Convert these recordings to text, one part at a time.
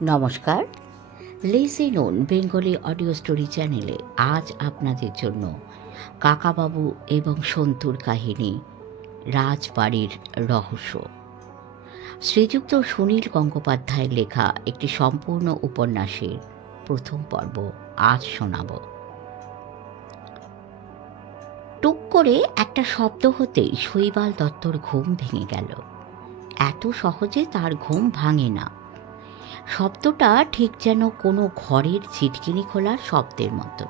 নমস্কার, lazy known Bengali audio story চ্যানেলে আজ আপনাদের জন্য কাকাবাবু এবং সন্তুর কাহিনী রাজবাড়ির রহস্য। শ্রীযুক্ত সুনীল গঙ্গোপাধ্যায়ের লেখা একটি সম্পূর্ণ উপন্যাসের প্রথম পর্ব আজ শোনাব। টুক করে একটা শব্দ হতেই শৈবাল দত্তর ঘুম ভেঙে গেল। এত সহজে তার ঘুম ভাঙে না। শব্দটা ঠিক যেন কোনো ঘরের ছিটকিনি খোলার শব্দের মতো।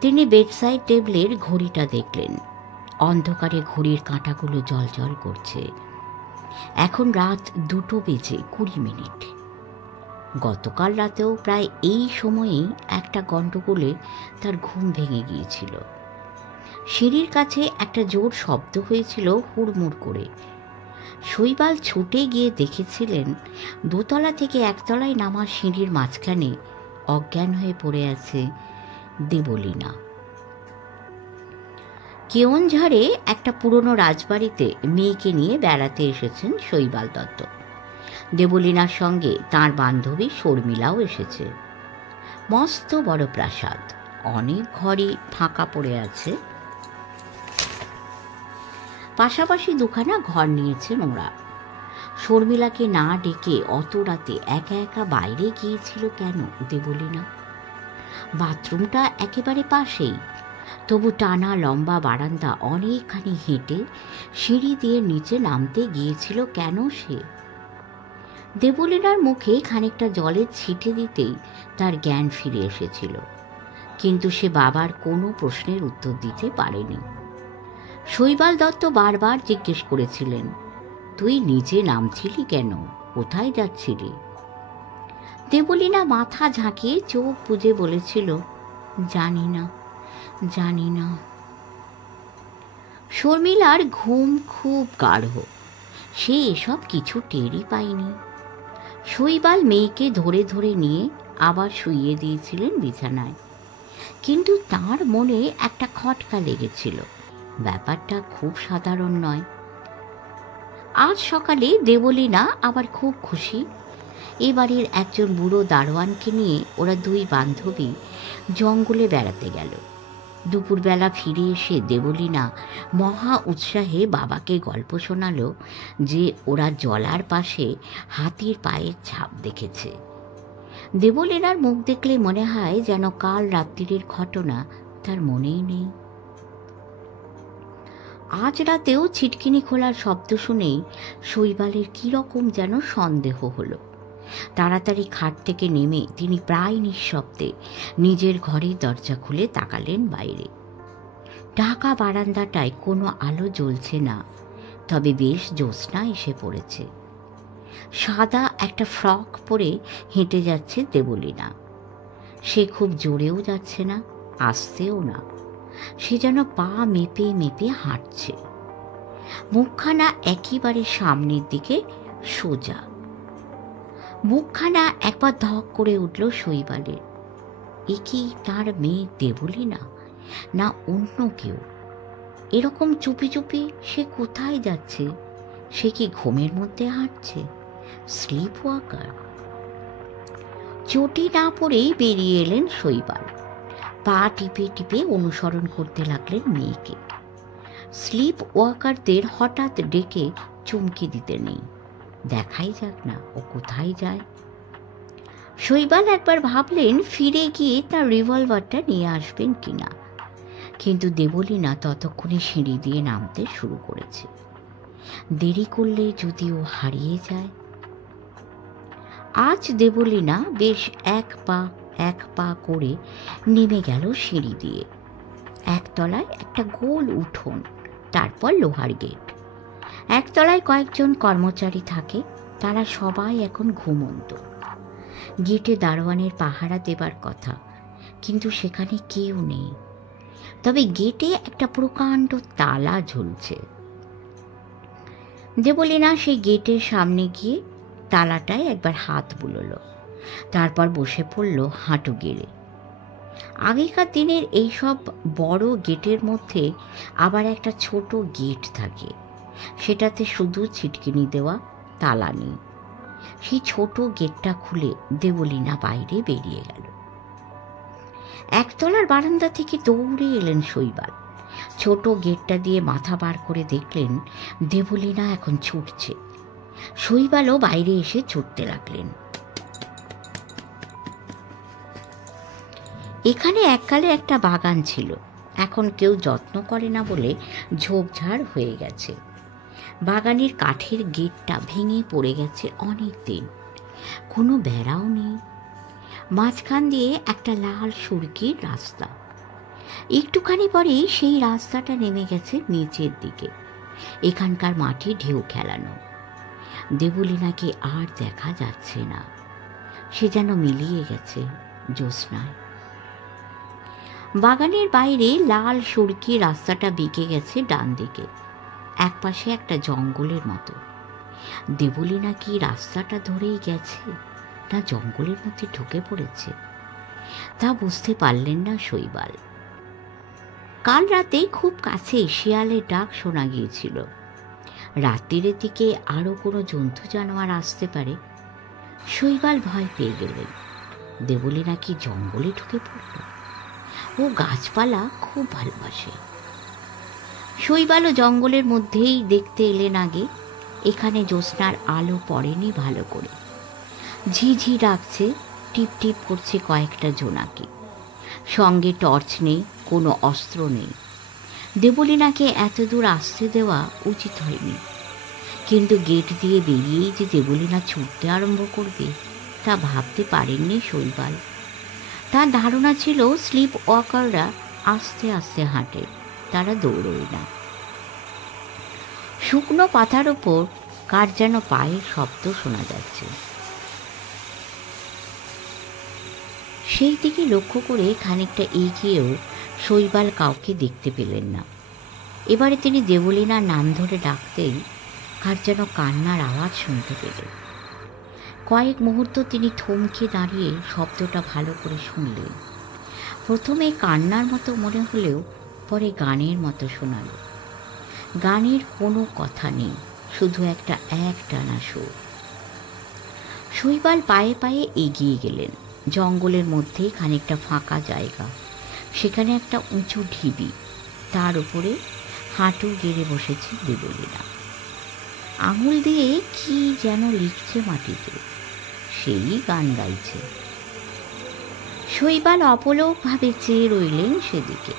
তিনি বেডসাইড টেবিলের ঘড়িটা দেখলেন। অন্ধকারে ঘড়ির কাঁটাগুলো জ্বলজ্বল করছে। এখন রাত 2:20 গতকাল রাতেও প্রায় এই সময়েই একটা গণ্ডগোলে তার ঘুম ভেঙে গিয়েছিল। সিঁড়ির কাছে একটা জোর শব্দ হয়েছিল হুড়মুড় করে। শৈবাল ছুটে গিয়ে দেখেছিলেন দোতলা থেকে একতলায় নামা সিঁড়ির মাঝখানে অজ্ঞান হয়ে পড়ে আছে দেবলীনা। কেওনঝাড়ে একটা পুরনো রাজবাড়িতে মেয়েকে নিয়ে বেড়াতে এসেছেন শৈবাল দত্ত। দেবলীনার সঙ্গে তার বান্ধবী শর্মিলাও এসেছে। মস্ত বড় প্রাসাদ, অনেক ঘরই ফাঁকা পড়ে আছে। পাশাপাশি দুখানা ঘর নিয়েছেন ওরা। শর্মিলাকে না ডেকে অত রাতে একা একা বাইরে গিয়েছিল কেন দেবলীনা? বাথরুমটা একেবারে পাশেই, তবু টানা লম্বা বারান্দা অনেকখানি হেঁটে সিঁড়ি দিয়ে নিচে নামতে গিয়েছিল কেন সে? দেবলীনার মুখে খানিকটা জলের ছিটে দিতেই তার জ্ঞান ফিরে এসেছিল, কিন্তু সে বাবার কোনো প্রশ্নের উত্তর দিতে পারেনি। শৈবাল দত্ত বারবার জিজ্ঞেস করেছিলেন, তুই নিচে নামছিলি কেন, কোথায় যাচ্ছিলি? দেবলীনা মাথা ঝাঁকিয়ে চোখ বুজে বলেছিল, জানি না, জানি না। শর্মিলার ঘুম খুব গাঢ়, সে এসব কিছু টেরই পায়নি। শৈবাল মেয়েকে ধরে ধরে নিয়ে আবার শুইয়ে দিয়েছিলেন বিছানায়, কিন্তু তার মনে একটা খটকা লেগেছিল। ব্যাপারটা খুব সাধারণ নয়। আজ সকালে দেবলীনা আবার খুব খুশি। এবারের একজন বুড়ো দারোয়ানকে নিয়ে ওরা দুই বান্ধবী জঙ্গলে বেড়াতে গেল। দুপুরবেলা ফিরে এসে দেবলীনা মহা উৎসাহে বাবাকে গল্প শোনালো যে ওরা জলার পাশে হাতির পায়ের ছাপ দেখেছে। দেবলীনার মুখ দেখলে মনে হয় যেন কাল রাত্রির ঘটনা তার মনেই নেই। আজ রাতেও ছিটকিনি খোলার শব্দ শুনেই শৈবালের কিরকম যেন সন্দেহ হলো। তাড়াতাড়ি খাট থেকে নেমে তিনি প্রায় নিঃশব্দে নিজের ঘরের দরজা খুলে তাকালেন বাইরে। ঢাকা বারান্দাটায় কোনো আলো জ্বলছে না, তবে বেশ জ্যোৎস্না এসে পড়েছে। সাদা একটা ফ্রক পরে হেঁটে যাচ্ছে দেবলীনা। সে খুব জোরেও যাচ্ছে না, আস্তেও না। সে যেন পা মেপে মেপে হাঁটছে। মুখখানা একেবারে সামনের দিকে সোজা। মুখখানা একবার ধক করে উঠল শৈবালের। এ কি তার মেয়ে দেবলীনা, না অন্য কেউ? এরকম চুপি চুপি সে কোথায় যাচ্ছে? সে কি ঘুমের মধ্যে হাঁটছে? স্লিপ ওয়াকার? চটি না পরেই বেরিয়ে এলেন শৈবাল। পা টিপে টিপে অনুসরণ করতে লাগলেন মেয়েকে। স্লিপ ওয়াকারদের হঠাৎ ডেকে চমকে দিতে নেই, দেখাই যাক না ও কোথায় যায়। শৈবাল একবার ভাবলেন ফিরে গিয়ে তার রিভলভারটা নিয়ে আসবেন কিনা, কিন্তু দেবলীনা ততক্ষণে সিঁড়ি দিয়ে নামতে শুরু করেছে। দেরি করলে যদি ও হারিয়ে যায়। আজ দেবলীনা বেশ এক পা করে নেমে গেল সিঁড়ি দিয়ে। একতলায় একটা গোল উঠোন, তারপর লোহার গেট। একতলায় কয়েকজন কর্মচারী থাকে, তারা সবাই এখন ঘুমন্ত। গেটে দারোয়ানের পাহারা দেবার কথা, কিন্তু সেখানে কেউ নেই। তবে গেটে একটা প্রকাণ্ড তালা ঝুলছে। দেবলীনা সেই গেটের সামনে গিয়ে তালাটায় একবার হাত বুলোল, তারপর বসে পড়ল হাঁটু গেড়ে। আগেকার দিনের এইসব বড় গেটের মধ্যে আবার একটা ছোট গেট থাকে, সেটাতে শুধু ছিটকিনি দেওয়া, তালা নেই। সেই ছোট গেটটা খুলে দেবলীনা বাইরে বেরিয়ে গেল। একতলার বারান্দা থেকে দৌড়ে এলেন শৈবাল। ছোট গেটটা দিয়ে মাথা বার করে দেখলেন দেবলীনা এখন ছুটছে। শৈবালও বাইরে এসে ছুটতে লাগলেন। এখানে এককালে একটা বাগান ছিল, এখন কেউ যত্ন করে না বলে ঝোপঝাড় হয়ে গেছে। বাগানের কাঠের গেটটা ভেঙে পড়ে গেছে অনেক দিন, কোনো বেড়াও নেই। মাঝখান দিয়ে একটা লাল সুরকির রাস্তা। একটুখানি পরেই সেই রাস্তাটা নেমে গেছে নিচের দিকে। এখানকার মাটি ঢেউ খেলানো। দেবলীনাকে আর দেখা যাচ্ছে না, সে যেন মিলিয়ে গেছে জ্যোৎস্নায়। বাগানের বাইরে লাল সুরকি রাস্তাটা বেঁকে গেছে ডান দিকে, একপাশে একটা জঙ্গলের মতো। দেবলীনা কি রাস্তাটা ধরেই গেছে না জঙ্গলের মধ্যে ঢুকে পড়েছে, তা বুঝতে পারলেন না শৈবাল। কাল রাতে খুব কাছে শিয়ালের ডাক শোনা গিয়েছিল। রাত্রির দিকে আরো কোনো জন্তু জানোয়ার আসতে পারে। শৈবাল ভয় পেয়ে গেলেন। দেবলীনা কি জঙ্গলে ঢুকে পড়ল? ও গাছপালা খুব ভালোবাসে। শৈবালও জঙ্গলের মধ্যেই দেখতে এলেন আগে। এখানে জ্যোৎস্নার আলো পড়েনি ভালো করে। ঝিঝি ডাকছে, টিপ টিপ করছে কয়েকটা জোনাকি। সঙ্গে টর্চ নেই, কোনো অস্ত্র নেই। দেবলীনাকে এত দূর আসতে দেওয়া উচিত হয়নি, কিন্তু গেট দিয়ে বেরিয়েই যে দেবলীনা ছুটতে আরম্ভ করবে তা ভাবতে পারেননি শৈবাল। তার ধারণা ছিল স্লিপ ওয়াকাররা আস্তে আস্তে হাঁটে, তারা দৌড়োয় না। শুকনো পাতার ওপর কার যেন পায়ের শব্দ শোনা যাচ্ছে। সেই দিকে লক্ষ্য করে খানিকটা এগিয়েও শৈবাল কাউকে দেখতে পেলেন না। এবারে তিনি দেবলীনার নাম ধরে ডাকতেই কার যেন কান্নার আওয়াজ শুনতে পেলেন। কয়েক মুহূর্ত তিনি থমকে দাঁড়িয়ে শব্দটা ভালো করে শুনলেন। প্রথমে কান্নার মতো মনে হলেও পরে গানের মতো শোনাল। গানের কোনো কথা নেই, শুধু একটা একটানা সুর। শৈবাল পায়ে পায়ে এগিয়ে গেলেন। জঙ্গলের মধ্যে খানিকটা ফাঁকা জায়গা, সেখানে একটা উঁচু ঢিবি, তার উপরে হাঁটু গেড়ে বসেছে দেবলীনা। আঙুল দিয়ে কি যেন লিখছে মাটিতে, সেই গান গাইছে। শৈবাল অপলকভাবে চেয়ে রইলেন সেদিকে।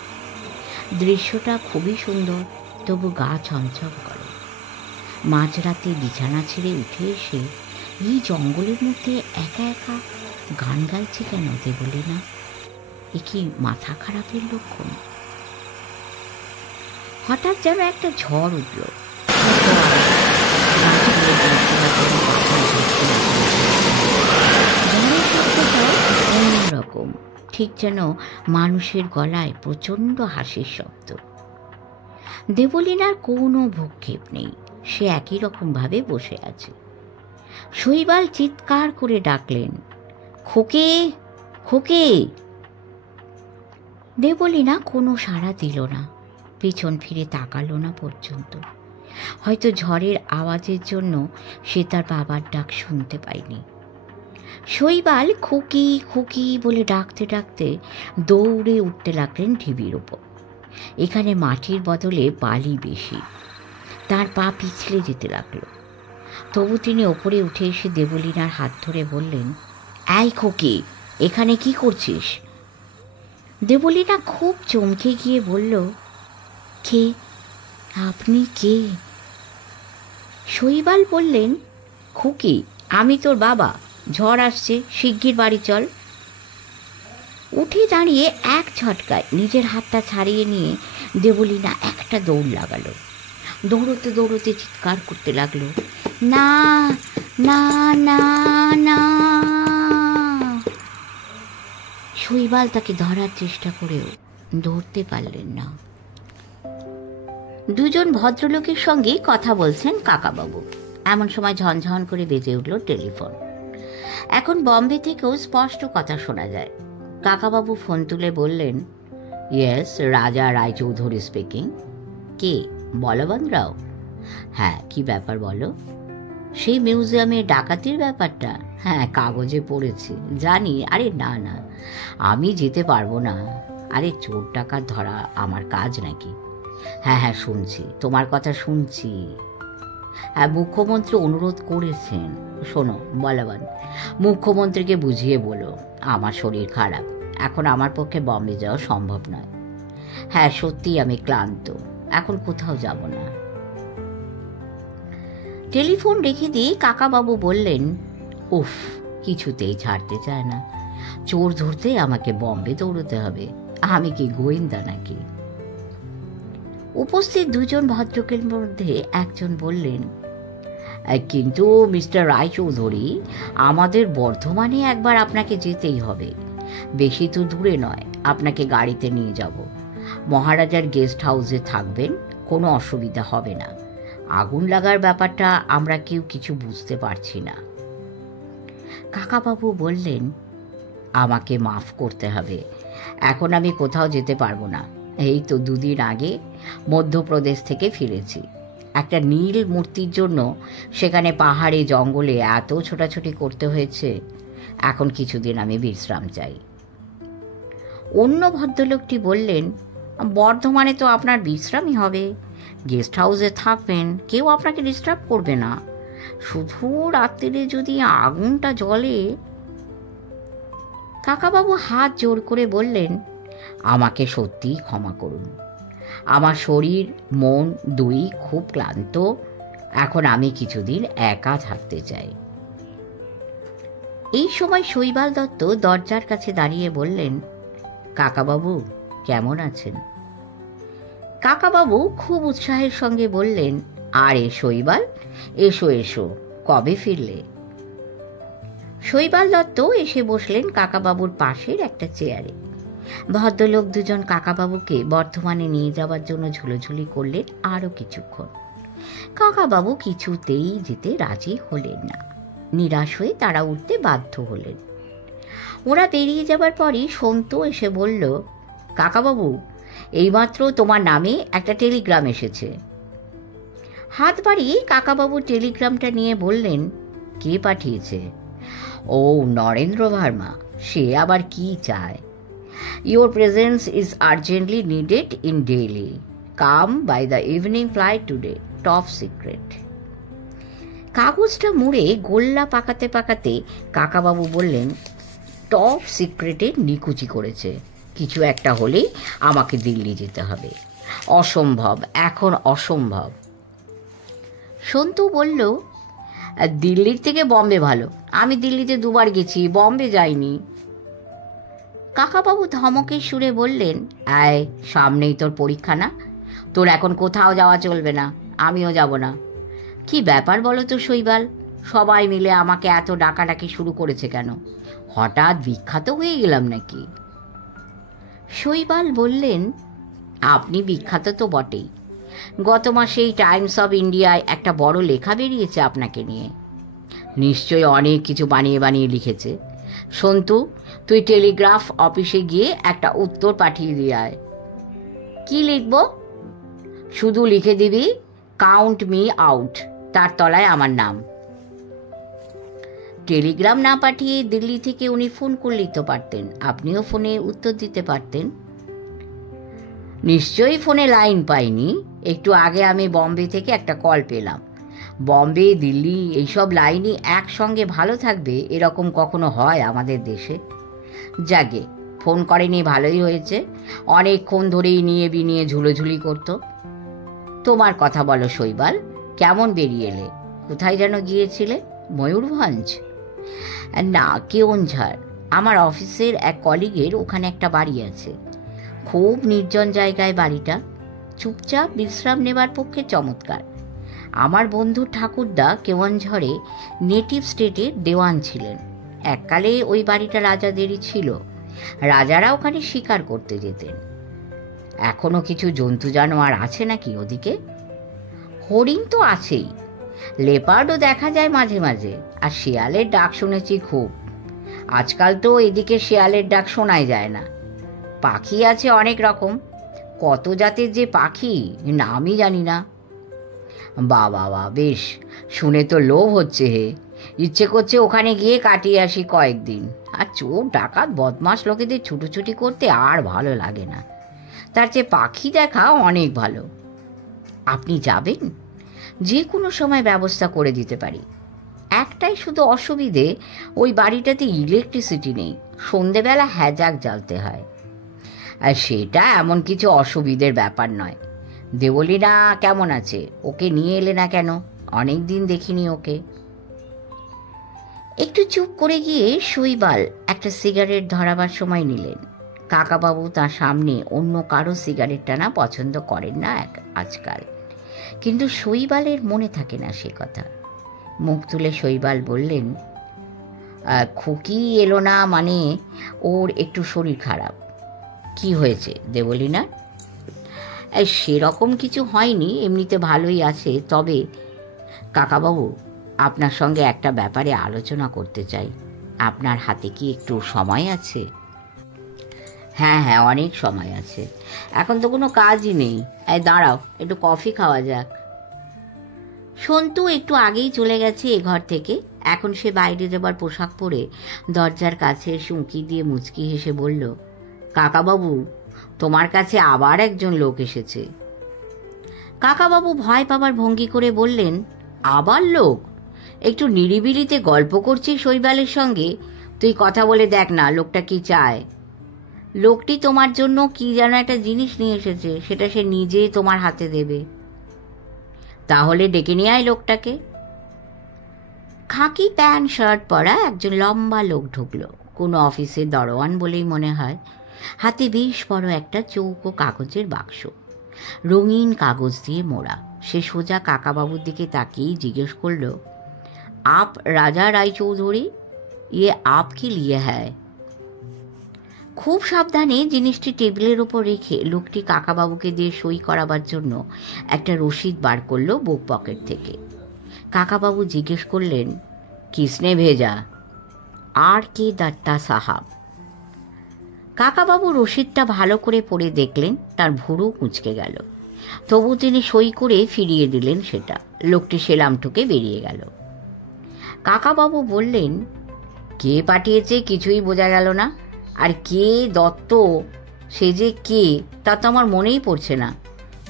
দৃশ্যটা খুবই সুন্দর, তবু গা ছমছম করে। মাঝরাতে বিছানা ছেড়ে উঠে এসে এই জঙ্গলের মধ্যে একা একা গান গাইছে কেন দেবলীনা? এ কি মাথা খারাপের লক্ষণ? হঠাৎ যেন একটা ঝড় উঠল। অন্যরকম, ঠিক যেন মানুষের গলায় প্রচণ্ড হাসির শব্দ। দেবলীনার কোনো ভ্রুক্ষেপ নেই, সে একই রকম ভাবে বসে আছে। শৈবাল চিৎকার করে ডাকলেন, খোকে, খোকে। দেবলীনা কোনো সাড়া দিল না, পেছন ফিরে তাকালো না পর্যন্ত। হয়তো ঝড়ের আওয়াজের জন্য সে তার বাবার ডাক শুনতে পায়নি। শৈবাল খুকি খুকি বলে ডাকতে ডাকতে দৌড়ে উঠতে লাগলেন ঢিবির ওপর। এখানে মাটির বদলে বালি বেশি, তার পা পিছলে যেতে লাগলো। তবু তিনি ওপরে উঠে এসে দেবলীনার হাত ধরে বললেন, এই খোকি, এখানে কি করছিস? দেবলীনা খুব চমকে গিয়ে বলল, কে আপনি? কে? শৈবাল বললেন, খুকি, আমি তোর বাবা। ঝড় আসছে, শিগগির বাড়ি চল। উঠে দাঁড়িয়ে এক ঝটকায় নিজের হাতটা ছাড়িয়ে নিয়ে দেবলীনা একটা দৌড় লাগালো। দৌড়তে দৌড়তে চিৎকার করতে লাগলো, না না না না। শৈবাল তাকে ধরার চেষ্টা করেও ধরতে পারলেন না। দুজন ভদ্রলোকের সঙ্গে কথা বলছেন কাকাবাবু। এমন সময় ঝনঝন করে বেজে উঠল টেলিফোন। এখন বম্বে থেকেও স্পষ্ট কথা শোনা যায়। কাকাবাবু ফোন তুলে বললেন, ইয়েস, রাজা রায়চৌধুরী স্পিকিং। কে? বলবন্ত রাও? হ্যাঁ, কি ব্যাপার বলো। সেই মিউজিয়ামে ডাকাতির ব্যাপারটা? হ্যাঁ, কাগজে পড়েছি, জানি। আরে না না, আমি যেতে পারবো না। আরে চোর ডাকাত ধরা আমার কাজ নাকি? হ্যাঁ হ্যাঁ, শুনছি, তোমার কথা শুনছি। হ্যাঁ, মুখ্যমন্ত্রী অনুরোধ করেছেন। শোনো বলবান, মুখ্যমন্ত্রীকে বুঝিয়ে বলো আমার শরীর খারাপ, এখন আমার পক্ষে বম্বে যাওয়া সম্ভব নয়। হ্যাঁ সত্যিই আমি ক্লান্ত, এখন কোথাও যাব না। টেলিফোন রেখে দিয়ে কাকাবাবু বললেন, উফ, কিছুতেই ছাড়তে চায় না। চোর ধরতে আমাকে বম্বে দৌড়তে হবে। আমি কি গোয়েন্দা নাকি? উপস্থিত দুজন ভদ্রকের মধ্যে একজন বললেন, কিন্তু মিস্টার রায়চৌধুরী, আমাদের বর্ধমানে একবার আপনাকে যেতেই হবে। বেশি তো দূরে নয়, আপনাকে গাড়িতে নিয়ে যাব। মহারাজার গেস্ট হাউসে থাকবেন, কোনো অসুবিধা হবে না। আগুন লাগার ব্যাপারটা আমরা কেউ কিছু বুঝতে পারছি না। কাকাবাবু বললেন, আমাকে মাফ করতে হবে, এখন আমি কোথাও যেতে পারবো না। এই তো দুদিন আগে মধ্যপ্রদেশ থেকে ফিরেছি। একটা নীল মূর্তির জন্য সেখানে পাহাড়ে জঙ্গলে এত ছোটাছুটি করতে হয়েছে। এখন কিছুদিন আমি বিশ্রাম চাই। অন্য ভদ্রলোকটি বললেন, বর্ধমানে তো আপনার বিশ্রামই হবে, গেস্ট হাউসে থাকবেন, কেউ আপনাকে ডিস্টার্ব করবে না। শুধু রাত্রিরে যদি আগুনটা জ্বলে। কাকাবাবু হাত জোর করে বললেন, আমাকে সত্যিই ক্ষমা করুন। আমার শরীর মন দুই খুব ক্লান্ত, এখন আমি কিছুদিন একা থাকতে চাই। এই সময় শৈবাল দত্ত দরজার কাছে দাঁড়িয়ে বললেন, কাকাবাবু কেমন আছেন? কাকাবাবু খুব উৎসাহের সঙ্গে বললেন, আরে শৈবাল, এসো এসো, কবে ফিরলে? শৈবাল দত্ত এসে বসলেন কাকাবাবুর পাশের একটা চেয়ারে। ভদ্রলোক দুজন কাকাবাবুকে বর্ধমানে নিয়ে যাওয়ার জন্য ঝুলোঝুলি করলেন আরও কিছুক্ষণ। কাকাবাবু কিছুতেই যেতে রাজি হলেন না। নিরাশ হয়ে তারা উঠতে বাধ্য হলেন। ওরা বেরিয়ে যাবার পরই সন্তু এসে বলল, কাকাবাবু, এইমাত্র তোমার নামে একটা টেলিগ্রাম এসেছে। হাত বাড়িয়ে কাকাবাবু টেলিগ্রামটা নিয়ে বললেন, কে পাঠিয়েছে? ও নরেন্দ্র ভার্মা, সে আবার কি চায়? Your presence is urgently needed in Delhi. Come by the evening flight today. Top secret. কাগজটা মুড়ে গোল্লা পাকাতে পাকাতে কাকাবাবু বললেন, টপ সিক্রেটের নিকুচি করেছে। কিছু একটা হলেই আমাকে দিল্লি যেতে হবে। অসম্ভব, এখন অসম্ভব। সন্তু বলল, দিল্লির থেকে বম্বে ভালো। আমি দিল্লিতে দুবার গেছি, বম্বে যাইনি। কাকাবাবু ধমকের সুরে বললেন, আয়, সামনেই তোর পরীক্ষা না? তোর এখন কোথাও যাওয়া চলবে না, আমিও যাব না। কি ব্যাপার বলো তো শৈবাল, সবাই মিলে আমাকে এত ডাকাডাকি শুরু করেছে কেন? হঠাৎ বিখ্যাত হয়ে গেলাম নাকি? শৈবাল বললেন, আপনি বিখ্যাত তো বটেই। গত মাসেই টাইমস অফ ইন্ডিয়ায় একটা বড় লেখা বেরিয়েছে আপনাকে নিয়ে। নিশ্চয়ই অনেক কিছু বানিয়ে বানিয়ে লিখেছে। সন্তু, তুই টেলিগ্রাফ অফিসে গিয়ে একটা উত্তর পাঠিয়ে দিয়ে আয়। কি লিখব? শুধু লিখে দিবি, কাউন্ট মি আউট, তার তলায় আমার নাম। টেলিগ্রাম না পাঠিয়ে দিল্লি থেকে উনি ফোন করলেই তো পারতেন, আপনিও ফোনে উত্তর দিতে পারতেন। নিশ্চয়ই ফোনে লাইন পাইনি, একটু আগে আমি বম্বে থেকে একটা কল পেলাম। বম্বে দিল্লি এইসব লাইনই একসঙ্গে ভালো থাকবে এরকম কখনো হয় আমাদের দেশে? যাগে, ফোন করেনি ভালোই হয়েছে, অনেকক্ষণ ধরেই নিয়ে বিনিয়ে ঝুলোঝুলি করতো। তোমার কথা বলো শৈবাল, কেমন বেরিয়ে এলে? কোথায় যেন গিয়েছিলে? ময়ূরভঞ্জ? না, কেওনঝড়। আমার অফিসের এক কলিগের ওখানে একটা বাড়ি আছে, খুব নির্জন জায়গায় বাড়িটা, চুপচাপ বিশ্রাম নেবার পক্ষে চমৎকার। আমার বন্ধু ঠাকুরদা কেওনঝড়ে নেটিভ স্টেটের দেওয়ান ছিলেন। এককালে ওই বাড়িটা রাজাদেরই ছিল, রাজারা ওখানে শিকার করতে যেতেন। এখনো কিছু জন্তু জানোয়ার আছে নাকি ওদিকে? হরিণ তো আছেই, লেপার্ডও দেখা যায় মাঝে মাঝে, আর শিয়ালের ডাক শুনেছি খুব। আজকাল তো এদিকে শিয়ালের ডাক শোনাই যায় না। পাখি আছে অনেক রকম, কত জাতের যে পাখি নামই জানি না। বাবা, বেশ, শুনে তো লোভ হচ্ছে হে। ইচ্ছে করছে ওখানে গিয়ে কাটিয়ে আসি কয়েকদিন। আর চোর ডাকাত বদমাস লোকেদের ছুটোছুটি করতে আর ভালো লাগে না, তার চেয়ে পাখি দেখা অনেক ভালো। আপনি যাবেন? যে কোনো সময় ব্যবস্থা করে দিতে পারি। একটাই শুধু অসুবিধে, ওই বাড়িটাতে ইলেকট্রিসিটি নেই, সন্ধেবেলা হ্যাজাক জ্বালতে হয়। আর সেটা এমন কিছু অসুবিধের ব্যাপার নয়। দেবলীনা কেমন আছে? ওকে নিয়ে এলে না কেন? অনেক দিন দেখিনি ওকে। একটু চুপ করে গিয়ে শৈবাল একটা সিগারেট ধরাবার সময় নিলেন। কাকাবাবু তার সামনে অন্য কারো সিগারেট টানা পছন্দ করেন না আজকাল, কিন্তু শৈবালের মনে থাকে না সে কথা। মুখ তুলে শৈবাল বললেন, খুকি এলো না মানে ওর একটু শরীর খারাপ। কি হয়েছে দেবলীনা? সেরকম কিছু হয়নি, এমনিতে ভালোই আছে। তবে কাকাবাবু, আপনার সঙ্গে একটা ব্যাপারে আলোচনা করতে চাই। আপনার হাতে কি একটু সময় আছে? হ্যাঁ হ্যাঁ, অনেক সময় আছে। এখন তো কোনো কাজই নেই। দাঁড়াও, একটু কফি খাওয়া যাক। সন্তু একটু আগেই চলে গেছে এ ঘর থেকে। এখন সে বাইরে যাবার পোশাক পরে দরজার কাছে এসে উঁকি দিয়ে মুচকি হেসে বলল, কাকাবাবু, তোমার কাছে আবার একজন লোক এসেছে। কাকাবাবু ভয় পাবার ভঙ্গি করে বললেন, আবার লোক? একটু নিরিবিলিতে গল্প করছি শৈবালের সঙ্গে, তুই কথা বলে দেখ না লোকটা কি চায়। লোকটি তোমার জন্য কি যেন একটা জিনিস নিয়ে এসেছে, সেটা সে নিজে তোমার হাতে দেবে। তাহলে ডেকে নিয়ে আয় লোকটাকে। খাকি প্যান্ট শার্ট পরা একজন লম্বা লোক ঢুকলো, কোনো অফিসের দরওয়ান বলেই মনে হয়। হাতে বেশ বড় একটা চৌকো কাগজের বাক্স, রঙিন কাগজ দিয়ে মোড়া। সে সোজা কাকাবাবুর দিকে তাকিয়েই জিজ্ঞেস করল, আপ রাজা রায়চৌধুরী, ইয়ে আপ কি লিয়ে হ্যায়? খুব সাবধানে জিনিসটি টেবিলের ওপর রেখে লোকটি কাকাবাবুকে দিয়ে সই করাবার জন্য একটা রসিদ বার করলো বুক পকেট থেকে। কাকাবাবু জিজ্ঞেস করলেন, কিসনে ভেজা? আর কে দত্তা সাহাব। কাকাবাবু রসিদটা ভালো করে পড়ে দেখলেন, তার ভুরু কুঁচকে গেল। তবু তিনি সই করে ফিরিয়ে দিলেন সেটা। লোকটি সেলাম ঠুকে বেরিয়ে গেল। কাকাবাবু বললেন, কে পাঠিয়েছে কিছুই বোঝা গেল না, আর কে দত্ত সে যে কে তা তো আমার মনেই পড়ছে না,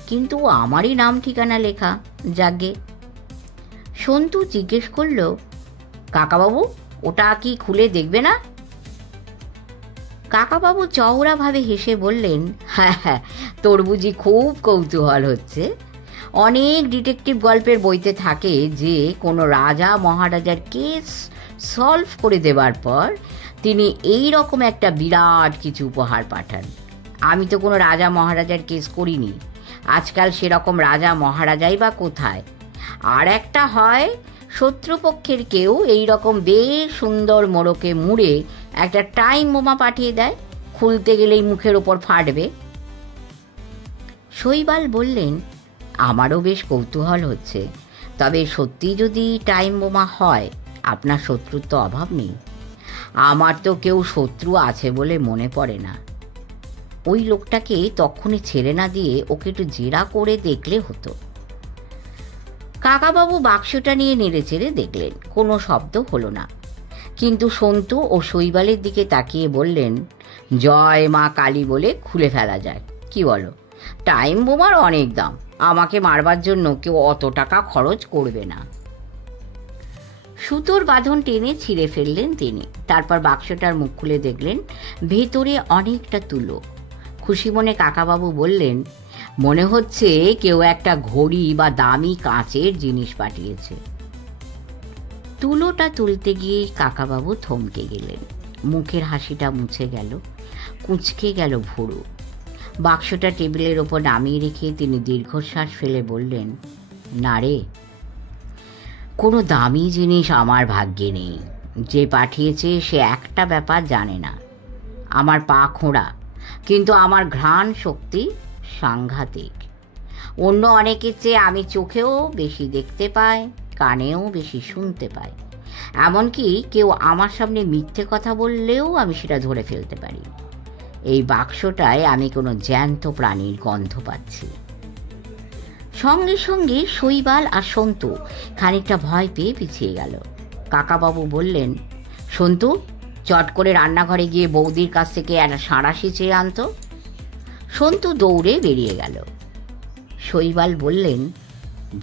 কিন্তু আমারই নাম ঠিকানা লেখা। যাগে। সন্তু জিজ্ঞেস করল, কাকাবাবু, ওটা কি খুলে দেখবে না? কাকাবাবু চওড়াভাবে হেসে বললেন, হ্যাঁ হ্যাঁ, তোর বুঝি খুব কৌতূহল হচ্ছে। অনেক ডিটেকটিভ গল্পের বইতে থাকে যে কোনো রাজা মহারাজার কেস সলভ করে দেবার পর তিনি এই রকম একটা বিরাট কিছু উপহার পাঠান। আমি তো কোনো রাজা মহারাজার কেস করিনি, আজকাল সেরকম রাজা মহারাজাই বা কোথায়। আর একটা হয় শত্রুপক্ষের কেউ এই রকম বেশ সুন্দর মোড়কে মুড়ে একটা টাইম বোমা পাঠিয়ে দেয়, খুলতে গেলেই মুখের ওপর ফাটবে। শৈবাল বললেন, আমারও বেশ কৌতূহল হচ্ছে, তবে সত্যি যদি টাইম বোমা হয় আপনার শত্রুর তো অভাব নেই। আমার তো কেউ শত্রু আছে বলে মনে পড়ে না। ওই লোকটাকে তখনই ছেড়ে না দিয়ে ওকে একটু জেরা করে দেখলে হতো। কাকাবাবু বাক্সটা নিয়ে নেড়ে চেড়ে দেখলেন, কোনো শব্দ হলো না। কিন্তু সন্তু ও শৈবালের দিকে তাকিয়ে বললেন, জয় মা কালী বলে খুলে ফেলা যায়, কি বলো? টাইম বোমার অনেক দাম, আমাকে মারবার জন্য কেউ অত টাকা খরচ করবে না। সুতোর বাঁধন টেনে ছিঁড়ে ফেললেন তিনি। তারপর বাক্সটার মুখ খুলে দেখলেন ভেতরে অনেকটা তুলো। খুশি মনে কাকাবাবু বললেন, মনে হচ্ছে কেউ একটা ঘড়ি বা দামি কাঁচের জিনিস পাঠিয়েছে। তুলোটা তুলতে গিয়ে কাকাবাবু থমকে গেলেন। মুখের হাসিটা মুছে গেল, কুঁচকে গেল ভুরু। বাক্সটা টেবিলের ওপর নামিয়ে রেখে তিনি দীর্ঘশ্বাস ফেলে বললেন, না রে, কোনো দামি জিনিস আমার ভাগ্যে নেই। যে পাঠিয়েছে সে একটা ব্যাপার জানে না, আমার পা খোঁড়া, কিন্তু আমার ঘ্রাণ শক্তি সাংঘাতিক। অন্য অনেকের চেয়ে আমি চোখেও বেশি দেখতে পাই, কানেও বেশি শুনতে পাই। এমনকি কেউ আমার সামনে মিথ্যে কথা বললেও আমি সেটা ধরে ফেলতে পারি। এই বাক্সটায় আমি কোনো জ্যান্ত প্রাণীর গন্ধ পাচ্ছি। সঙ্গে সঙ্গে শৈবাল আর সন্তু খানিকটা ভয় পেয়ে পিছিয়ে গেল। কাকাবাবু বললেন, সন্তু, চট করে রান্নাঘরে গিয়ে বৌদির কাছ থেকে একটা সাঁড়াশি চেয়ে আনতো। সন্তু দৌড়ে বেরিয়ে গেল। শৈবাল বললেন,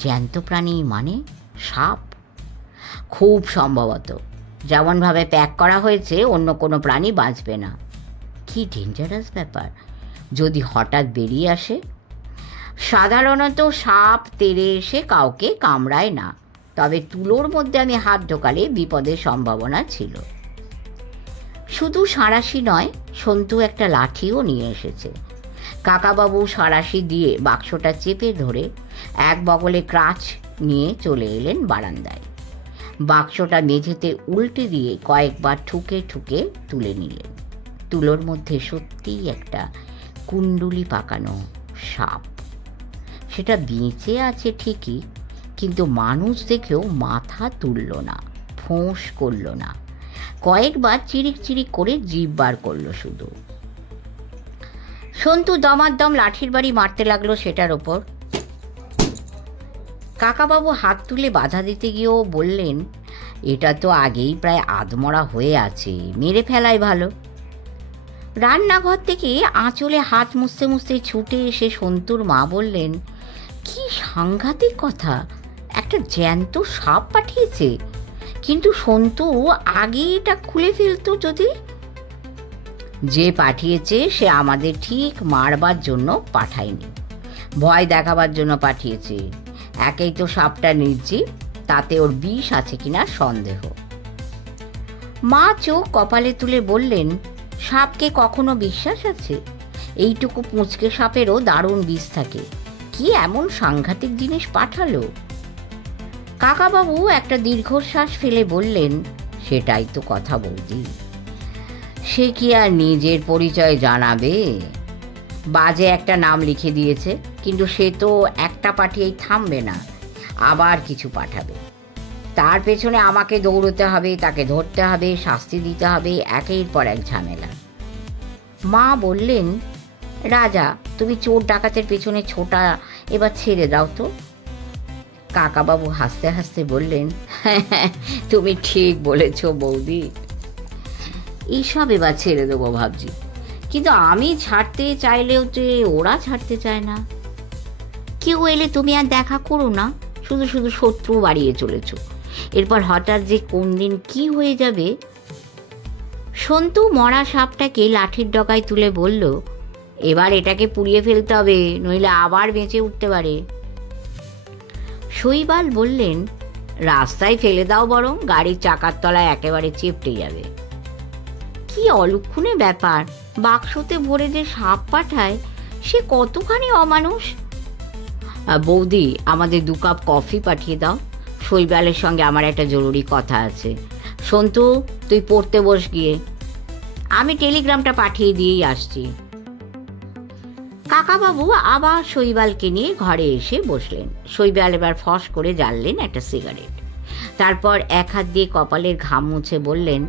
জ্যান্ত প্রাণী মানে সাপ? খুব সম্ভবত। যেমনভাবে প্যাক করা হয়েছে অন্য কোনো প্রাণী বাঁচবে না। কি ডেঞ্জারাস ব্যাপার যদি হঠাৎ বেরিয়ে আসে। সাধারণত সাপ তেড়ে এসে কাউকে কামড়ায় না, তবে তুলোর মধ্যে আমি হাত ঢোকালে বিপদের সম্ভাবনা ছিল। শুধু সাঁড়াশি নয়, সন্তু একটা লাঠিও নিয়ে এসেছে। কাকাবাবু সাঁড়াশি দিয়ে বাক্সটা চেপে ধরে এক বগলে ক্রাচ নিয়ে চলে এলেন বারান্দায়। বাক্সটা মেঝেতে উল্টে দিয়ে কয়েকবার ঠুকে ঠুকে তুলে নিলেন। তুলোর মধ্যে সত্যিই একটা কুণ্ডুলি পাকানো সাপ। সেটা বেঁচে আছে ঠিকই, কিন্তু মানুষ দেখেও মাথা তুলল না, ফোঁস করল না। কয়েকবার চিরিক চিরিক করে জিভ বার করল শুধু। সন্তু দমাদ্দম লাঠির বাড়ি মারতে লাগলো সেটার ওপর। কাকাবাবু হাত তুলে বাধা দিতে গিয়েও বললেন, এটা তো আগেই প্রায় আধমরা হয়ে আছে, মেরে ফেলাই ভালো। রান্নাঘর থেকে আঁচলে হাত মুছতে মুছতে ছুটে এসে সন্তুর মা বললেন, কি সাংঘাতিক কথা, একটা জ্যান্ত সাপ পাঠিয়েছে, কিন্তু সন্তু আগে এটা খুলে ফেলতো যদি। যে পাঠিয়েছে সে আমাদের ঠিক মারবার জন্য পাঠায়নি, ভয় দেখাবার জন্য পাঠিয়েছে। একেই তো সাপটা নির্জীব, তাতে ওর বিষ আছে কিনা সন্দেহ। মা চোখ কপালে তুলে বললেন, সাপকে কখনো বিশ্বাস আছে? এইটুকু পুঁচকে সাপেরও দারুণ বিষ থাকে। কি এমন সাংঘাতিক জিনিস পাঠালো? কাকাবাবু একটা দীর্ঘশ্বাস ফেলে বললেন, সেটাই তো কথা বৌদি। সে কি আর নিজের পরিচয় জানাবে? বাজে একটা নাম লিখে দিয়েছে, কিন্তু সে তো একটা পাঠিয়েই থামবে না, আবার কিছু পাঠাবে। তার পেছনে আমাকে দৌড়তে হবে, তাকে ধরতে হবে, শাস্তি দিতে হবে, একের পর এক ঝামেলা। মা বললেন, রাজা, তুমি চোর ডাকাতের পেছনে ছোটা এবার ছেড়ে দাও তো। কাকাবাবু হাসতে হাসতে বললেন, হ্যাঁ, তুমি ঠিক বলেছ বৌদি, এইসব এবার ছেড়ে দেবো ভাবছি, কিন্তু আমি ছাড়তে চাইলেও তো ওরা ছাড়তে চায় না। কেউ এলে তুমি আর দেখা করো না, শুধু শুধু শত্রু বাড়িয়ে চলেছ। এরপর হঠাৎ যে কোন দিন কি হয়ে যাবে। সন্তু মরা সাপটাকে লাঠির ডগায় তুলে বলল, এবার এটাকে পুড়িয়ে ফেলতে হবে, নইলে আবার বেঁচে উঠতে পারে। শৈবাল বললেন, রাস্তায় ফেলে দাও বরং, গাড়ির চাকার তলায় একেবারে চেপটে যাবে। কি অলক্ষণে ব্যাপার, বাক্সতে ভরে যে সাপ পাঠায় সে কতখানি অমানুষ। বৌদি, আমাদের 2 কাপ কফি পাঠিয়ে দাও, শৈবালের সঙ্গে আমার একটা জরুরি কথা আছে। সন্তু, তুই পড়তে বস গিয়ে, আমি টেলিগ্রামটা পাঠিয়ে দিয়েই আসছি। কাকাবাবু আবার শৈবালকে নিয়ে ঘরে এসে বসলেন। শৈবাল এবার ফস করে জ্বাললেন একটা সিগারেট, তারপর এক হাত দিয়ে কপালের ঘাম মুছে বললেন,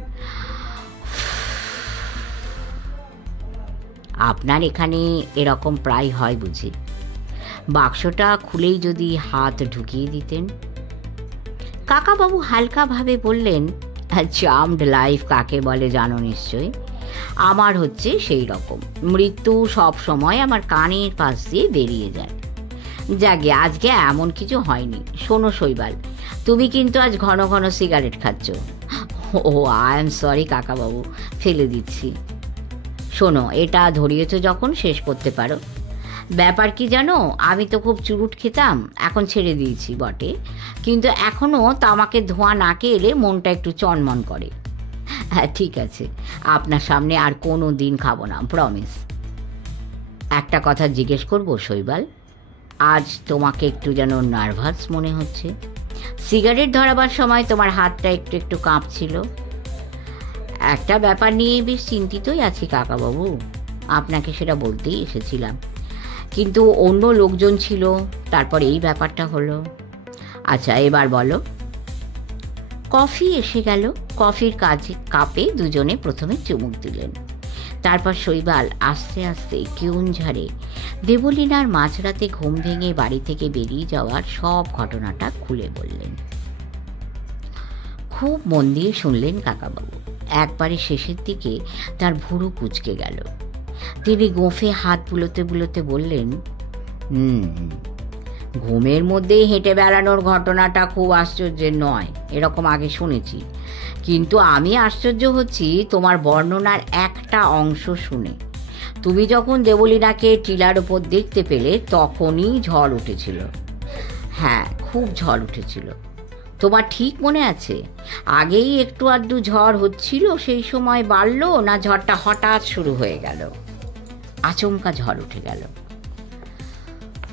আপনার এখানে এরকম প্রায় হয় বুঝি? বাক্সটা খুলেই যদি হাত ঢুকিয়ে দিতেন। কাকাবাবু হালকাভাবে বললেন, চার্মড লাইফ কাকে বলে জানো নিশ্চয়, আমার হচ্ছে সেই রকম। মৃত্যু সব সময় আমার কানের পাশ দিয়ে বেরিয়ে যায়। যাকে আজকে এমন কিছু হয়নি। শোনো শৈবাল, তুমি কিন্তু আজ ঘন ঘন সিগারেট খাচ্ছ। ও, আই এম সরি কাকাবাবু, ফেলে দিচ্ছি। শোনো, এটা ধরিয়েছ যখন শেষ করতে পারো। ব্যাপার কি জানো, আমি তো খুব চুরুট খেতাম, এখন ছেড়ে দিয়েছি বটে, কিন্তু এখনও তামাকের ধোঁয়া নাকে এলে মনটা একটু চনমন করে। হ্যাঁ ঠিক আছে, আপনার সামনে আর কোনো দিন খাবো না, প্রমিস। একটা কথা জিজ্ঞেস করবো শৈবাল, আজ তোমাকে একটু যেন নার্ভাস মনে হচ্ছে। সিগারেট ধরাবার সময় তোমার হাতটা একটু একটু কাঁপছিল। একটা ব্যাপার নিয়ে বেশ চিন্তিতই আছি কাকাবাবু, আপনাকে সেটা বলতেই এসেছিলাম, কিন্তু অন্য লোকজন ছিল, তারপর এই ব্যাপারটা হলো। আচ্ছা এবার বলো। কফি এসে গেল। কফির কাপে দুজনে প্রথমে চুমুক দিলেন, তারপর শৈবাল আস্তে আস্তে কেউনঝড়ে দেবলীনার মাঝরাতে ঘুম ভেঙে বাড়ি থেকে বেরিয়ে যাওয়ার সব ঘটনাটা খুলে বললেন। খুব মন দিয়ে শুনলেন কাকাবাবু। একবারে শেষের দিকে তার ভুরু কুঁচকে গেল। তিনি গোঁফে হাত বুলোতে বুলোতে বললেন, ঘুমের মধ্যেই হেঁটে বেড়ানোর ঘটনাটা খুব আশ্চর্যের নয়, এরকম আগে শুনেছি, কিন্তু আমি আশ্চর্য হচ্ছি তোমার বর্ণনার একটা অংশ শুনে। তুমি যখন দেবলীনাকে টিলার ওপর দেখতে পেলে তখনই ঝড় উঠেছিল। হ্যাঁ, খুব ঝড় উঠেছিল। তোমার ঠিক মনে আছে? আগেই একটু আধটু ঝড় হচ্ছিল, সেই সময় বাড়লো, না ঝড়টা হঠাৎ শুরু হয়ে গেল? আচমকা ঝড় উঠে গেল।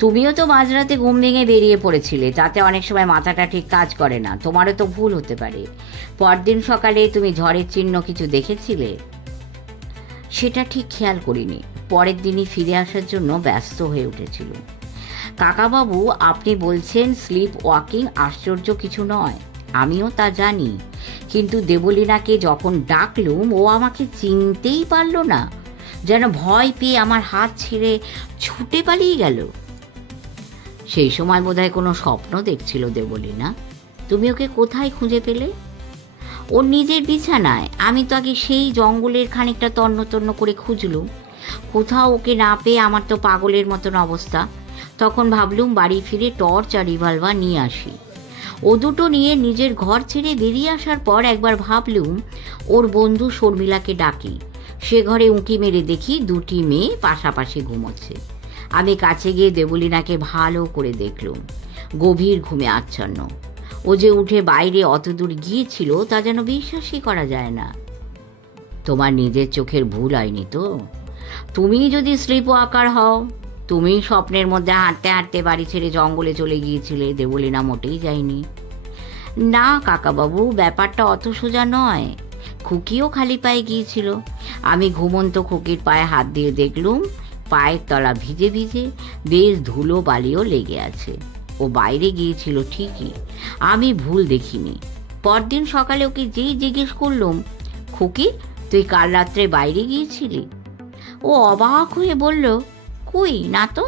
তুমিও তো মাঝরাতে ঘুম ভেঙে বেরিয়ে পড়েছিলে, তাতে অনেক সময় মাথাটা ঠিক কাজ করে না। তোমারও তো ভুল হতে পারে। পরদিন সকালে তুমি ঝড়ের চিহ্ন কিছু দেখেছিলে? সেটা ঠিক খেয়াল করিনি। পরের দিনই ফিরে আসার জন্য ব্যস্ত হয়ে উঠেছিল। কাকাবাবু, আপনি বলছেন স্লিপ ওয়াকিং আশ্চর্য কিছু নয়, আমিও তা জানি, কিন্তু দেবলীনাকে যখন ডাকলুম ও আমাকে চিনতেই পারল না, যেন ভয় পেয়ে আমার হাত ছেড়ে ছুটে পালিয়ে গেল। সেই সময় বোধহয় কোনো স্বপ্ন দেখছিল দেবলীনা। তুমি ওকে কোথায় খুঁজে পেলে? ওর নিজের বিছানায়। আমি তো আগে সেই জঙ্গলের খানিকটা তন্ন তন্ন করে খুঁজলুম, কোথাও ওকে না পেয়ে আমার তো পাগলের মতন অবস্থা। তখন ভাবলুম বাড়ি ফিরে টর্চ আর রিভলভার নিয়ে আসি। ও দুটো নিয়ে নিজের ঘর ছেড়ে বেরিয়ে আসার পর একবার ভাবলুম ওর বন্ধু শর্মিলাকে ডাকি। সে ঘরে উঁকি মেরে দেখি দুটি মেয়ে পাশাপাশি ঘুমোচ্ছে। আমি কাছে গিয়ে দেবলীনাকে ভালো করে দেখলুম, গভীর ঘুমে আচ্ছন্ন। ও যে উঠে বাইরে অত দূর গিয়েছিল তা যেন বিশ্বাসই করা যায় না। তোমার নিজের চোখের ভুল হয়নি তো? তুমি যদি স্লিপ ওয়াকার হও, তুমি স্বপ্নের মধ্যে হাঁটতে হাঁটতে বাড়ি ছেড়ে জঙ্গলে চলে গিয়েছিলে, দেবলীনা মোটেই যায়নি। না কাকাবাবু, ব্যাপারটা অত সোজা নয়। খুকিও খালি পায়ে গিয়েছিল। আমি ঘুমন্ত খুকির পায়ে হাত দিয়ে দেখলুম পায়ের তলা ভিজে ভিজে, বেশ ধুলো বালিও লেগে আছে। ও বাইরে গিয়েছিল ঠিকই, আমি ভুল দেখিনি। পরদিন সকালে ওকে যেই জিজ্ঞেস করলুম, খুকি তুই কাল রাত্রে বাইরে গিয়েছিলি? ও অবাক হয়ে বলল, কই না তো।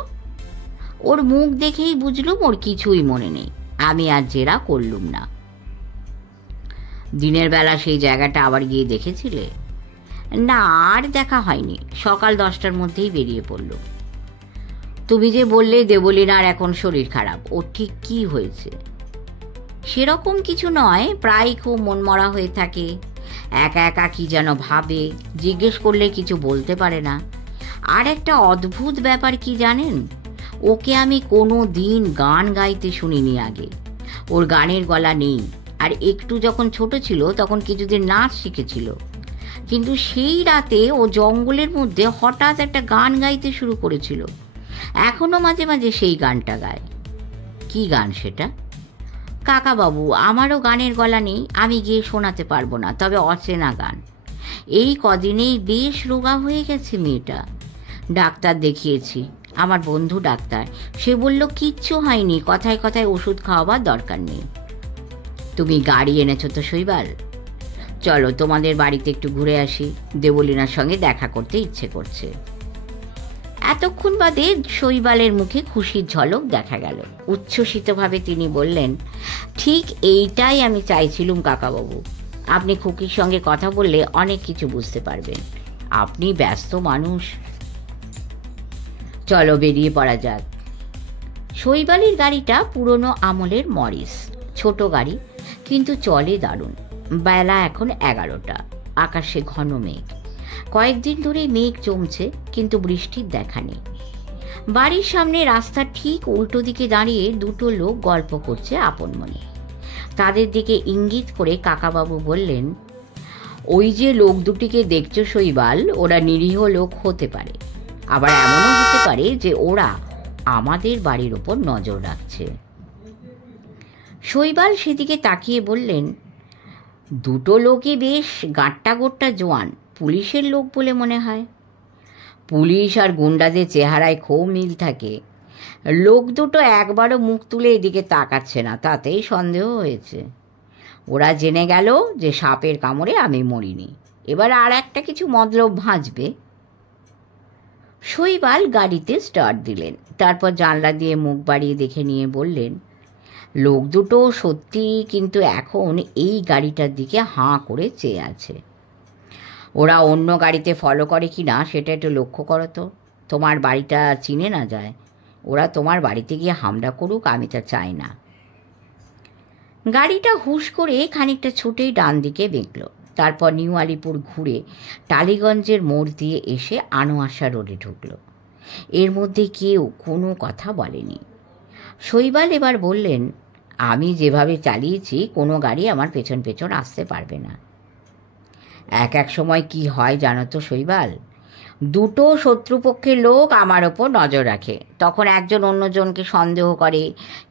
ওর মুখ দেখেই বুঝলুম ওর কিছুই মনে নেই। আমি আর জেরা করলুম না। দিনের বেলা সেই জায়গাটা আবার গিয়ে দেখেছিলে? না, আর দেখা হয়নি। সকাল 10টার মধ্যেই বেরিয়ে পড়ল। তুমি যে বললে দেবলীনার এখন শরীর খারাপ, ওর ঠিক কি হয়েছে? সেরকম কিছু নয়, প্রায় খুব মনমরা হয়ে থাকে, একা একা কি যেন ভাবে, জিজ্ঞেস করলে কিছু বলতে পারে না। আর একটা অদ্ভুত ব্যাপার কি জানেন, ওকে আমি কোনো দিন গান গাইতে শুনিনি আগে। ওর গানের গলা নেই। আর একটু যখন ছোট ছিল তখন কিছুদিন নাচ শিখেছিল, কিন্তু সেই রাতে ও জঙ্গলের মধ্যে হঠাৎ একটা গান গাইতে শুরু করেছিল। এখনো মাঝে মাঝে সেই গানটা গায়। কি গান সেটা? কাকাবাবু, আমারও গানের গলা নেই, আমি গিয়ে শোনাতে পারবো না, তবে অচেনা গান। এই কদিনেই বেশ রোগা হয়ে গেছে মেয়েটা। ডাক্তার দেখিয়েছি, আমার বন্ধু ডাক্তার, সে বলল কিচ্ছু হয়নি, কথায় কথায় ওষুধ খাওয়াবার দরকার নেই। তুমি গাড়ি এনেছো তো শৈবাল? চলো তোমাদের বাড়িতে একটু ঘুরে আসি, দেবলীনার সঙ্গে দেখা করতে ইচ্ছে করছে। এতক্ষণ বাদে শৈবালের মুখে খুশির ঝলক দেখা গেল। উচ্ছ্বসিতভাবে তিনি বললেন, ঠিক এইটাই আমি চাইছিলুম কাকাবাবু। আপনি খুকির সঙ্গে কথা বললে অনেক কিছু বুঝতে পারবেন। আপনি ব্যস্ত মানুষ। চলো বেরিয়ে পড়া যাক। শৈবালের গাড়িটা পুরনো আমলের মরিস, ছোট গাড়ি, কিন্তু চলে দারুণ। বেলা এখন 11টা, আকাশে ঘন মেঘ। কয়েকদিন ধরে মেঘ জমছে, কিন্তু বৃষ্টির দেখা নেই। বাড়ির সামনে রাস্তার ঠিক উল্টো দিকে দাঁড়িয়ে দুটো লোক গল্প করছে আপন মনে। তাদের দিকে ইঙ্গিত করে কাকাবাবু বললেন, ওই যে লোক দুটিকে দেখছো শৈবাল, ওরা নিরীহ লোক হতে পারে, আবার এমনও হতে পারে যে ওরা আমাদের বাড়ির ওপর নজর রাখছে। শৈবাল সেদিকে তাকিয়ে বললেন, দুটো লোকই বেশ গাঁট্টা গোট্টা জোয়ান, পুলিশের লোক বলে মনে হয়। পুলিশ আর গুন্ডাদের চেহারায় খুব মিল থাকে। লোক দুটো একবারও মুখ তুলে এদিকে তাকাচ্ছে না, তাতেই সন্দেহ হয়েছে। ওরা জেনে গেল যে সাপের কামড়ে আমি মরিনি। এবার আর একটা কিছু মতলব ভাঁজবে। শৈবাল গাড়িতে স্টার্ট দিলেন, তারপর জানলা দিয়ে মুখ বাড়িয়ে দেখে নিয়ে বললেন, লোক দুটো সত্যি কিন্তু এখন এই গাড়িটার দিকে হাঁ করে চেয়ে আছে। ওরা অন্য গাড়িতে ফলো করে কি না সেটা একটু লক্ষ্য করো তো। তোমার বাড়িটা চিনে না যায়, ওরা তোমার বাড়িতে গিয়ে হামলা করুক, আমি তা চাই না। গাড়িটা হুশ করে খানিকটা ছুটেই ডান দিকে বেঁকল, তারপর নিউ আলিপুর ঘুরে টালিগঞ্জের মোড় দিয়ে এসে আনোয়াশা রোডে ঢুকল। এর মধ্যে কেউ কোনো কথা বলেনি। শৈবাল এবার বললেন, আমি যেভাবে চালিয়েছি কোনো গাড়ি আমার পেছন পেছন আসতে পারবে না। এক সময় কি হয় জানো তো শৈবাল, দুটো শত্রুপক্ষের লোক আমার ওপর নজর রাখে, তখন একজন অন্যজনকে সন্দেহ করে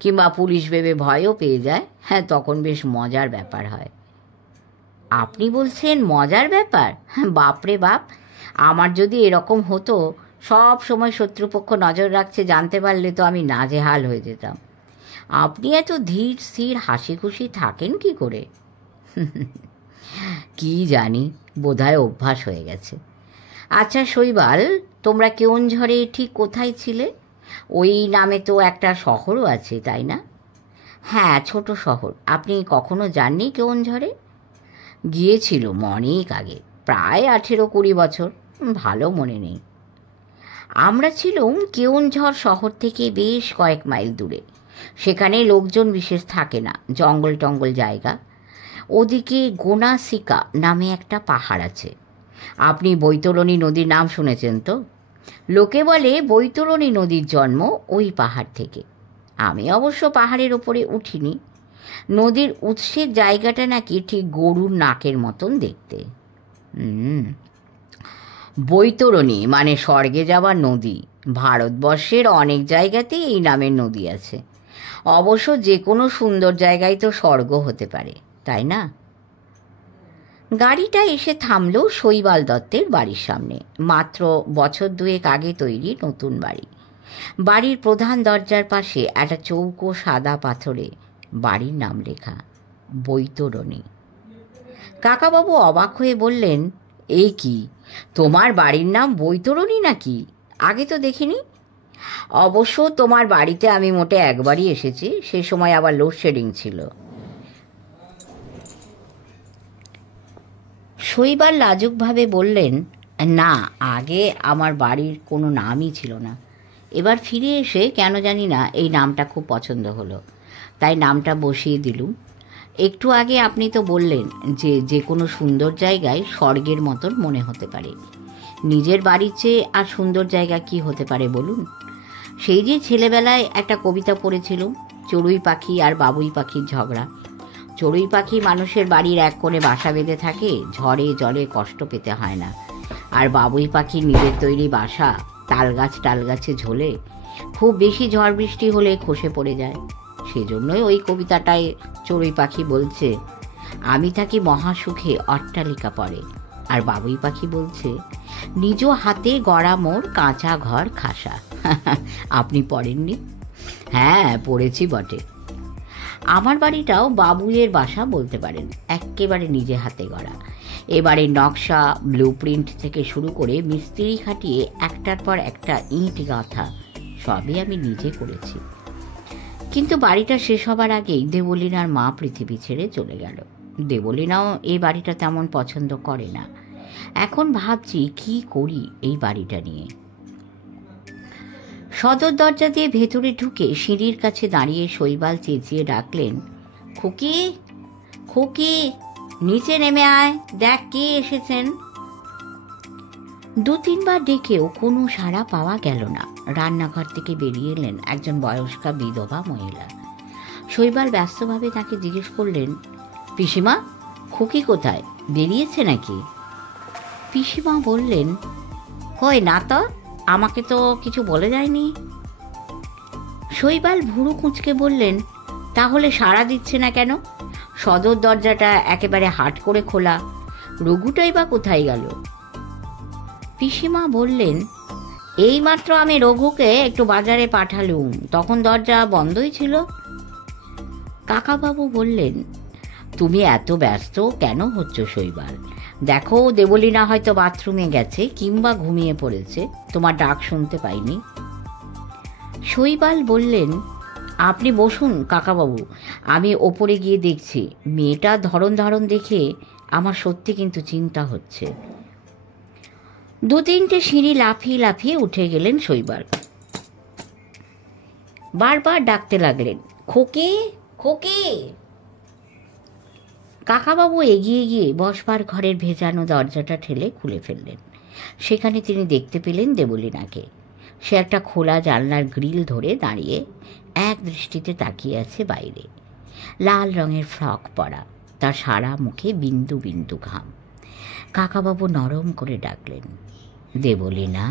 কিংবা পুলিশ ভেবে ভয়ও পেয়ে যায়। হ্যাঁ, তখন বেশ মজার ব্যাপার হয়। আপনি বলছেন মজার ব্যাপার? বাপরে বাপ, আমার যদি এরকম হতো সব সময় শত্রুপক্ষ নজর রাখছে জানতে পারলে তো আমি নাজেহাল হয়ে যেতাম। আপনি এত ধীর স্থির হাসি খুশি থাকেন কি করে? কি জানি, বোধহয় অভ্যাস হয়ে গেছে। আচ্ছা শৈবাল, তোমরা কেওনঝড়ে ঠিক কোথায় ছিলে? ওই নামে তো একটা শহরও আছে, তাই না? হ্যাঁ, ছোট শহর। আপনি কখনো যাননি কেওনঝড়ে? গিয়েছিলুম অনেক আগে, প্রায় 18-20 বছর, ভালো মনে নেই। আমরা ছিলুম কেওনঝড় শহর থেকে বেশ কয়েক মাইল দূরে। সেখানে লোকজন বিশেষ থাকে না, জঙ্গল টঙ্গল জায়গা। ওদিকে গোনাসিকা নামে একটা পাহাড় আছে। আপনি বৈতরণী নদীর নাম শুনেছেন তো? লোকে বলে বৈতরণী নদীর জন্ম ওই পাহাড় থেকে। আমি অবশ্য পাহাড়ের ওপরে উঠিনি। নদীর উৎসের জায়গাটা নাকি ঠিক গরুর নাকের মতন দেখতে। বৈতরণী মানে স্বর্গে যাওয়ার নদী। ভারতবর্ষের অনেক জায়গাতেই এই নামের নদী আছে। অবশ্য যে কোনো সুন্দর জায়গায় তো স্বর্গ হতে পারে, তাই না? গাড়িটা এসে থামল শৈবাল দত্তের বাড়ির সামনে। মাত্র বছর 2 আগে তৈরি নতুন বাড়ি। বাড়ির প্রধান দরজার পাশে একটা চৌকো সাদা পাথরে বাড়ির নাম লেখা, বৈতরণী। কাকাবাবু অবাক হয়ে বললেন, এই কি, তোমার বাড়ির নাম বৈতরণী নাকি? আগে তো দেখিনি। অবশ্য তোমার বাড়িতে আমি মোটে একবারই এসেছি, সে সময় আবার লোডশেডিং ছিল। শৈবাল লাজুকভাবে বললেন, না, আগে আমার বাড়ির কোনো নামই ছিল না। এবার ফিরে এসে কেন জানি না এই নামটা খুব পছন্দ হলো, তাই নামটা বসিয়ে দিলুম। একটু আগে আপনি তো বললেন যে যে কোনো সুন্দর জায়গায় স্বর্গের মতন মনে হতে পারে। নিজের বাড়ির চেয়ে আর সুন্দর জায়গা কি হতে পারে বলুন? সেই যে ছেলেবেলায় একটা কবিতা পড়েছিলুম, চড়ুই পাখি আর বাবুই পাখির ঝগড়া। চড়ুই পাখি মানুষের বাড়ির এক কোণে বাসা বেঁধে থাকে, ঝড়ে জলে কষ্ট পেতে হয় না। আর বাবুই পাখি নিজের তৈরি বাসা তালগাছে ঝোলে, খুব বেশি ঝড় বৃষ্টি হলে খসে পড়ে যায়। সেজন্যই ওই কবিতাটায় চড়ুই পাখি বলছে, আমি থাকি মহাসুখে অট্টালিকা পরে, আর বাবুই পাখি বলছে, নিজ হাতে গড়া মোর কাঁচা ঘর খাসা। আপনি পড়েননি? হ্যাঁ, পড়েছি বটে। আমার বাড়িটাও বাবুইয়ের বাসা বলতে পারেন, একেবারে নিজে হাতে গড়া। এবারে নকশা, ব্লু প্রিন্ট থেকে শুরু করে মিস্ত্রি খাটিয়ে একটার পর একটা ইঁট গাঁথা সবই আমি নিজে করেছি। কিন্তু বাড়িটা শেষ হবার আগেই দেবলীনার মা পৃথিবী ছেড়ে চলে গেল। দেবলীনাও এই বাড়িটা তেমন পছন্দ করে না। এখন ভাবছি কি করি এই বাড়িটা নিয়ে। সদর দরজা দিয়ে ভেতরে ঢুকে সিঁড়ির কাছে দাঁড়িয়ে শৈবাল চেঁচিয়ে ডাকলেন, খুকি, খুকি, নিচে নেমে আয়, দেখ কে এসেছেন। 2-3 বার ডেকেও কোনো সাড়া পাওয়া গেল না। রান্নাঘর থেকে বেরিয়ে এলেন একজন বয়স্কা বিধবা মহিলা। শৈবাল ব্যস্তভাবে তাকে জিজ্ঞেস করলেন, পিসিমা, খুকি কোথায়, বেরিয়েছে নাকি? পিসিমা বললেন, কই না তো, আমাকে তো কিছু বলে যায়নি। শৈবাল ভুরু কুঁচকে বললেন, তাহলে সাড়া দিচ্ছে না কেন? সদর দরজাটা একেবারে হাট করে খোলা, রঘুটাই বা কোথায় গেল? পিসিমা বললেন, এইমাত্র আমি রঘুকে একটু বাজারে পাঠালুম, তখন দরজা বন্ধই ছিল। কাকাবাবু বললেন, তুমি এত ব্যস্ত কেন হচ্ছ শৈবাল? দেখো, দেবলীনা হয়তো বাথরুমে গেছে কিংবা ঘুমিয়ে পড়েছে, তোমার ডাক শুনতে পাইনি। শৈবাল বললেন, আপনি বসুন কাকাবাবু, আমি ওপরে গিয়ে দেখছি। মেয়েটার ধরন দেখে আমার সত্যি কিন্তু চিন্তা হচ্ছে। 2-3টে সিঁড়ি লাফিয়ে উঠে গেলেন শৈবাল। বারবার ডাকতে লাগলেন, খোকে খোকে। কাকাবাবু এগিয়ে গিয়ে বসবার ঘরের ভেজানো দরজাটা ঠেলে খুলে ফেললেন। সেখানে তিনি দেখতে পেলেন দেবলীনাকে। সে একটা খোলা জানলার গ্রিল ধরে দাঁড়িয়ে এক দৃষ্টিতে তাকিয়ে আছে বাইরে। লাল রঙের ফ্রক পরা, তার সারা মুখে বিন্দু বিন্দু ঘাম। কাকাবাবু নরম করে ডাকলেন, দেবলীনা।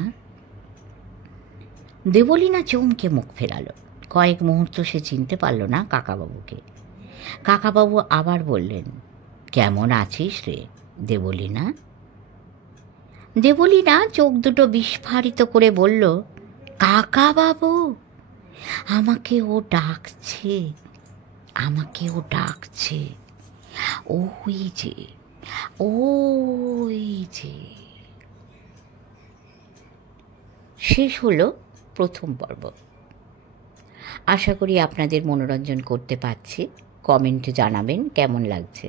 দেবলীনা চমকে মুখ ফেরালো। কয়েক মুহূর্ত সে চিনতে পারল না কাকাবাবুকে। কাকাবাবু আবার বললেন, কেমন আছিস রে দেবলীনা? দেবলীনা চোখ দুটো বিস্ফারিত করে বলল, কাকাবাবু, আমাকে ও ডাকছে, আমাকে ও ডাকছে, ওই যে, ওই যে। শেষ হলো প্রথম পর্ব। আশা করি আপনাদের মনোরঞ্জন করতে পারছি। কমেন্টে জানাবেন কেমন লাগছে,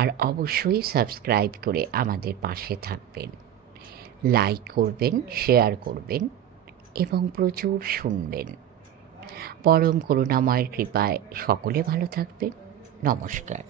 আর অবশ্যই সাবস্ক্রাইব করে আমাদের পাশে থাকবেন, লাইক করবেন, শেয়ার করবেন এবং প্রচুর শুনবেন। পরম করুণাময়ের কৃপায় সকলে ভালো থাকবেন। নমস্কার।